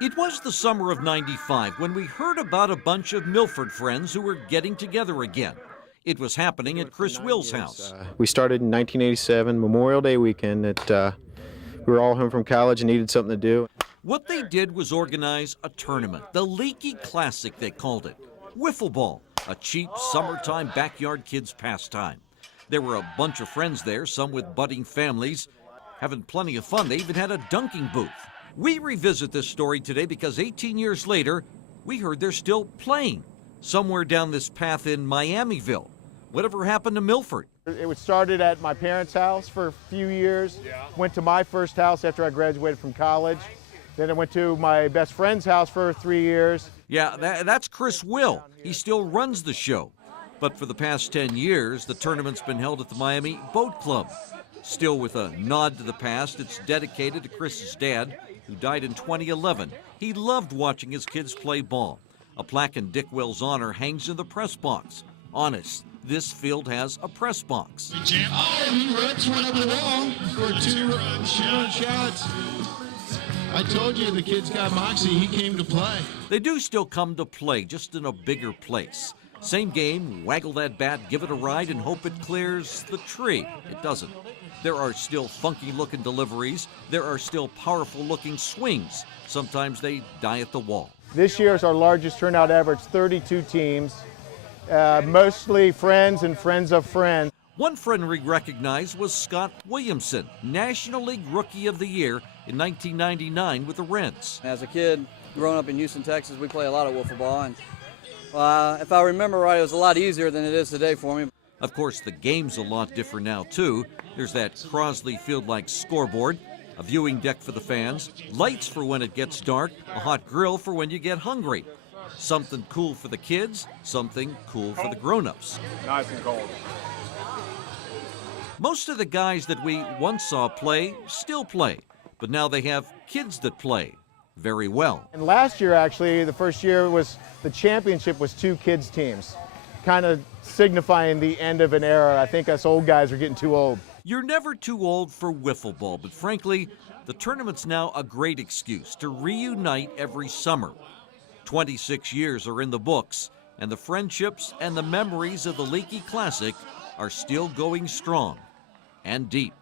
It was the summer of '95 when we heard about a bunch of Milford friends who were getting together again. It was happening at Chris Will's house. We started in 1987, Memorial Day weekend. We were all home from college and needed something to do. What they did was organize a tournament, the Leaky Classic they called it. Wiffle ball, a cheap summertime backyard kids pastime. There were a bunch of friends there, some with budding families, having plenty of fun. They even had a dunking booth. We revisit this story today because 18 years later, we heard they're still playing somewhere down this path in Miamiville. Whatever happened to Milford? It started at my parents' house for a few years, went to my first house after I graduated from college. Then I went to my best friend's house for 3 years. Yeah, that's Chris Will. He still runs the show. But for the past 10 years, the tournament's been held at the Miami Boat Club. Still with a nod to the past, it's dedicated to Chris's dad, who died in 2011. He loved watching his kids play ball. A plaque in Dick Will's honor hangs in the press box. Honest, this field has a press box. He runs one over the wall for two-run shots. I told you the kid's got moxie. He came to play. They do still come to play, just in a bigger place. Same game, waggle that bat, give it a ride, and hope it clears the tree. It doesn't. There are still funky-looking deliveries. There are still powerful-looking swings. Sometimes they die at the wall. This year is our largest turnout ever. It's 32 teams, mostly friends and friends of friends. One friend we recognized was Scott Williamson, National League Rookie of the Year in 1999 with the Reds. As a kid, growing up in Houston, Texas, we play a lot of wiffle ball, and if I remember right, it was a lot easier than it is today for me. Of course, the game's a lot different now, too. There's that Crosley Field-like scoreboard, a viewing deck for the fans, lights for when it gets dark, a hot grill for when you get hungry. Something cool for the kids, something cool for the grown-ups. Nice and cold. Most of the guys that we once saw play still play, but now they have kids that play very well. And last year, actually, the first year the championship was 2 kids teams, kind of signifying the end of an era. I think us old guys are getting too old. You're never too old for wiffle ball, but frankly, the tournament's now a great excuse to reunite every summer. 26 years are in the books, and the friendships and the memories of the Leaky Classic are still going strong and deep.